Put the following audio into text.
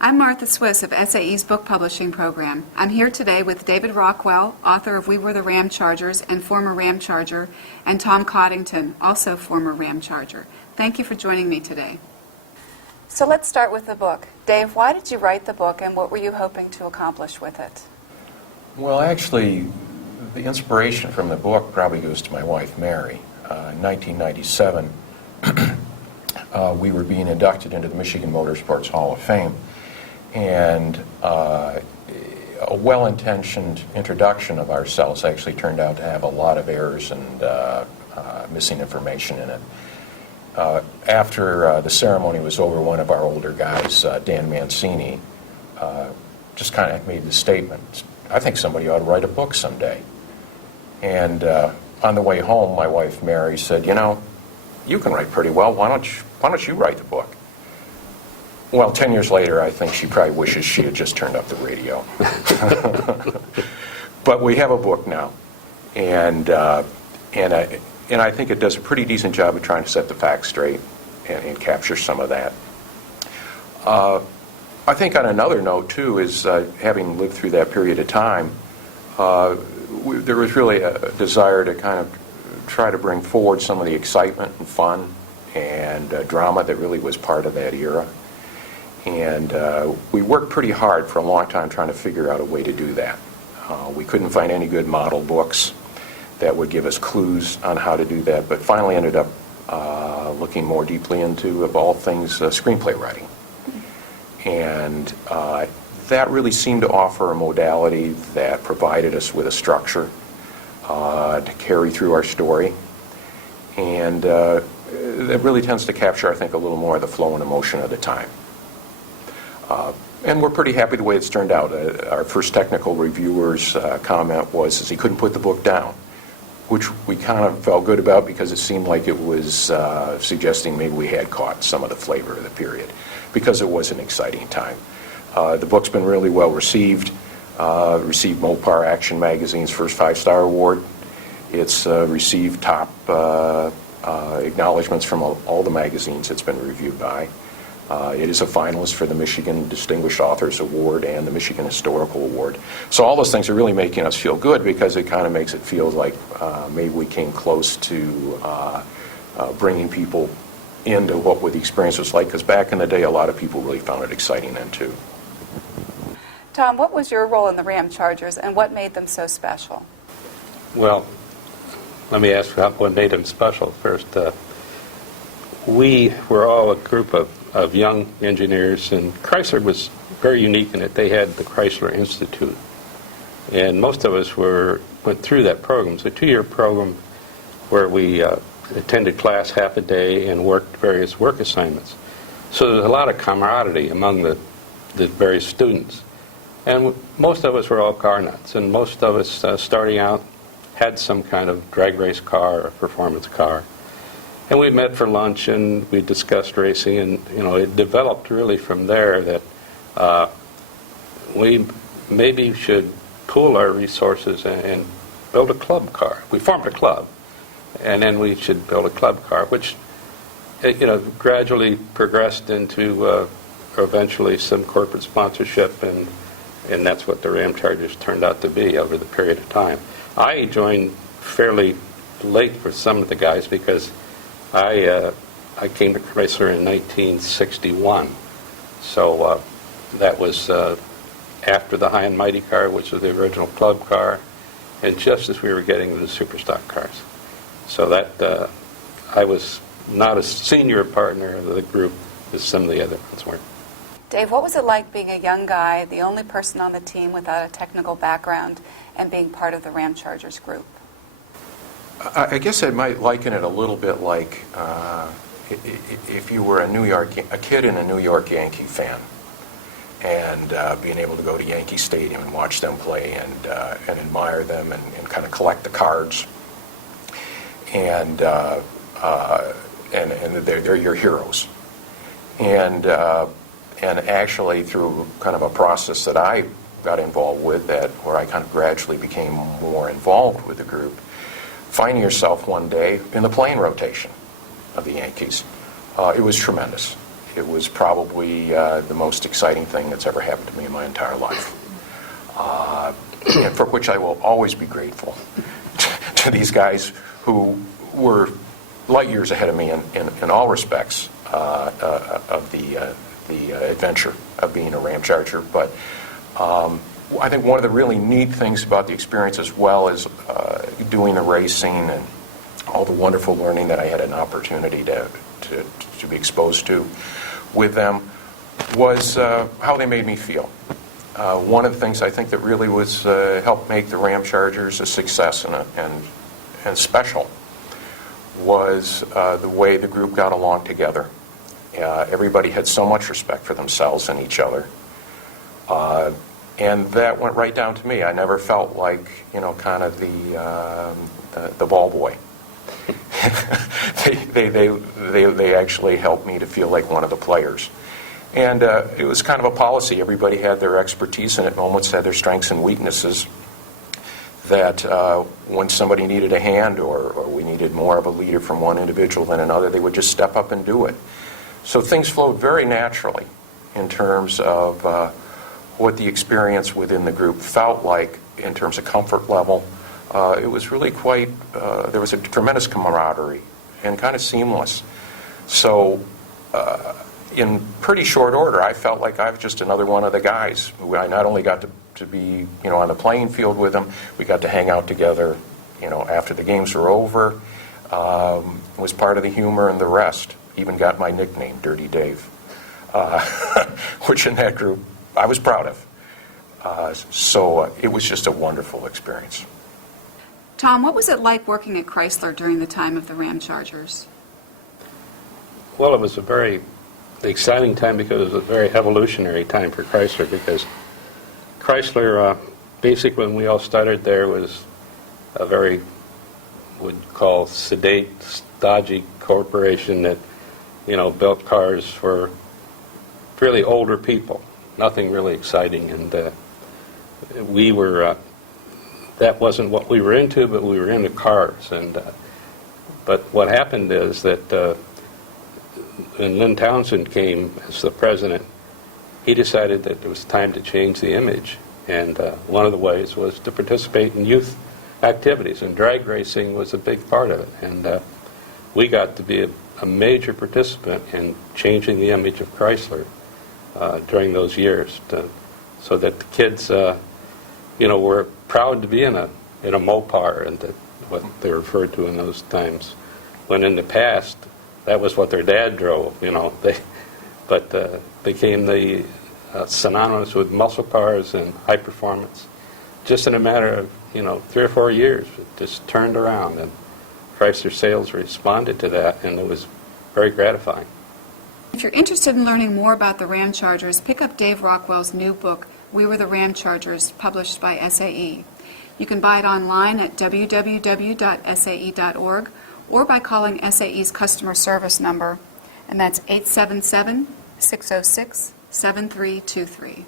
I'm Martha Swiss of SAE's book publishing program. I'm here today with David Rockwell, author of We Were the Ramchargers and former Ramcharger, and Tom Coddington, also former Ramcharger. Thank you for joining me today. So let's start with the book. Dave, why did you write the book and what were you hoping to accomplish with it? Well, actually, the inspiration from the book probably goes to my wife, Mary. In 1997, we were being inducted into the Michigan Motorsports Hall of Fame. And a well-intentioned introduction of ourselves actually turned out to have a lot of errors and missing information in it. After the ceremony was over, one of our older guys, Dan Mancini, just kind of made the statement, I think somebody ought to write a book someday. And on the way home, my wife Mary said, you know, you can write pretty well, why don't you write the book? Well, 10 years later, I think she probably wishes she had just turned up the radio. But we have a book now, and I think it does a pretty decent job of trying to set the facts straight and capture some of that. I think on another note, too, is having lived through that period of time, there was really a desire to kind of try to bring forward some of the excitement and fun and drama that really was part of that era. And we worked pretty hard for a long time trying to figure out a way to do that. We couldn't find any good model books that would give us clues on how to do that, but finally ended up looking more deeply into, of all things, screenplay writing. And that really seemed to offer a modality that provided us with a structure to carry through our story. And that really tends to capture, I think, a little more of the flow and emotion of the time. And we're pretty happy the way it's turned out. Our first technical reviewer's comment was he couldn't put the book down, which we kind of felt good about because it seemed like it was suggesting maybe we had caught some of the flavor of the period, because it was an exciting time. The book's been really well received. Received Mopar Action Magazine's first 5-star award. It's received top acknowledgments from all the magazines it's been reviewed by. It is a finalist for the Michigan Distinguished Authors Award and the Michigan Historical Award. So all those things are really making us feel good because it kind of makes it feel like maybe we came close to bringing people into what the experience was like, because back in the day a lot of people really found it exciting then too. Tom, what was your role in the Ramchargers and what made them so special? Well, let me ask what made them special first. We were all a group of young engineers, and Chrysler was very unique in that they had the Chrysler Institute. And most of us went through that program. It's a 2-year program where we attended class half a day and worked various work assignments. So there's a lot of camaraderie among the various students. And most of us were all car nuts, and most of us starting out had some kind of drag race car or performance car. And we met for lunch and we discussed racing, and it developed really from there that we maybe should pool our resources and build a club car. We formed a club, and then we should build a club car, which gradually progressed into eventually some corporate sponsorship, and that's what the Ramchargers turned out to be over the period of time. I joined fairly late for some of the guys because I came to Chrysler in 1961, so that was after the High and Mighty car, which was the original club car, and just as we were getting into the superstock cars. So that I was not a senior partner of the group as some of the other ones were. Dave, what was it like being a young guy, the only person on the team without a technical background, and being part of the Ramchargers group? I guess I might liken it a little bit like if you were a kid and a New York Yankee fan, and being able to go to Yankee Stadium and watch them play and admire them and kind of collect the cards, and they're your heroes, and actually through kind of a process that I got involved with, where I kind of gradually became more involved with the group, finding yourself one day in the playing rotation of the Yankees, it was tremendous. It was probably the most exciting thing that's ever happened to me in my entire life, and for which I will always be grateful to these guys who were light years ahead of me in all respects of the adventure of being a Ramcharger. But I think one of the really neat things about the experience as well is doing the racing and all the wonderful learning that I had an opportunity to be exposed to with them was how they made me feel. One of the things I think that really was helped make the Ramchargers a success and special was the way the group got along together. Everybody had so much respect for themselves and each other. And that went right down to me. I never felt like, kind of the ball boy. They actually helped me to feel like one of the players. And it was kind of a policy. Everybody had their expertise in it. Moments had their strengths and weaknesses. That when somebody needed a hand or we needed more of a leader from one individual than another, they would just step up and do it. So things flowed very naturally in terms of what the experience within the group felt like in terms of comfort level. It was really quite, there was a tremendous camaraderie and kind of seamless. So in pretty short order, I felt like I was just another one of the guys who I not only got to be, on the playing field with them, we got to hang out together, after the games were over, was part of the humor and the rest. Even got my nickname, Dirty Dave, which in that group I was proud of. So it was just a wonderful experience. Tom, what was it like working at Chrysler during the time of the Ramchargers? Well, it was a very exciting time because it was a very evolutionary time for Chrysler, because Chrysler, basically when we all started there, was a very, would call sedate, stodgy corporation that, built cars for really older people. Nothing really exciting, and we were, that wasn't what we were into, but we were into cars. And but what happened is that when Lynn Townsend came as the president, he decided that it was time to change the image. And one of the ways was to participate in youth activities, and drag racing was a big part of it. And we got to be a major participant in changing the image of Chrysler during those years, so that the kids, were proud to be in a Mopar, and what they referred to in those times. When in the past, that was what their dad drove. They became the synonymous with muscle cars and high performance. Just in a matter of 3 or 4 years, it just turned around, and Chrysler sales responded to that, and it was very gratifying. If you're interested in learning more about the Ramchargers, pick up Dave Rockwell's new book, We Were the Ramchargers, published by SAE. You can buy it online at www.sae.org or by calling SAE's customer service number, and that's 877-606-7323.